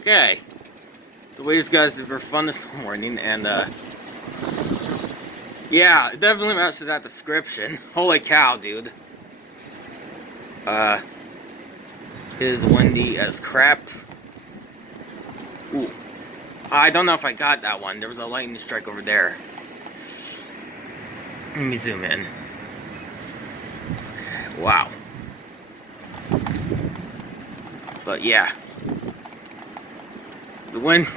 Okay. The latest guys for Thunderstorm warning, and yeah, it definitely matches that description. Holy cow, dude. It is windy as crap. Ooh. I don't know if I got that one. There was a lightning strike over there. Let me zoom in. Wow. But yeah. The wind,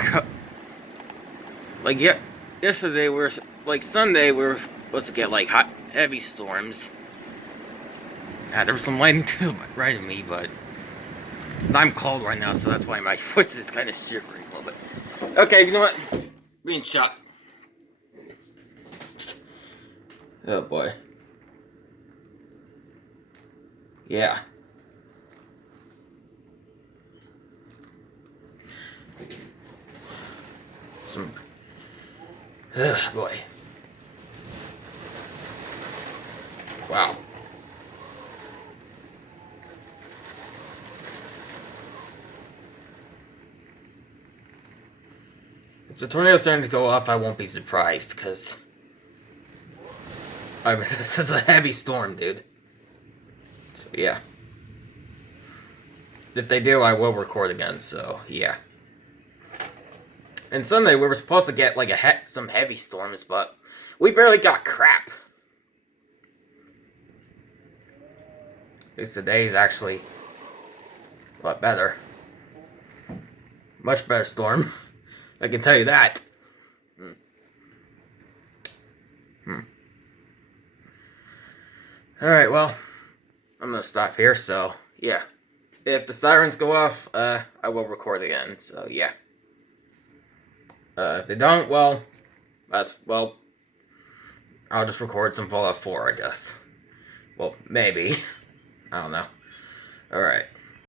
like, yeah, yesterday we were, like, Sunday we were supposed to get, like, heavy storms. Yeah, there was some lightning to the right of me, but I'm cold right now, so that's why my foot is kind of shivering a little bit. Okay, you know what? Being shot. Oh boy. Yeah. Ugh, boy. Wow. If the tornado's starting to go off, I won't be surprised, because I mean, this is a heavy storm, dude. So, yeah. If they do, I will record again, so, yeah. And Sunday, we were supposed to get, like, some heavy storms, but we barely got crap. At least today's actually a lot better. Much better storm. I can tell you that. Alright, well, I'm gonna stop here, so, yeah. If the sirens go off, I will record again, so, yeah. If they don't, well, I'll just record some Fallout 4, I guess. Well, maybe. I don't know. Alright.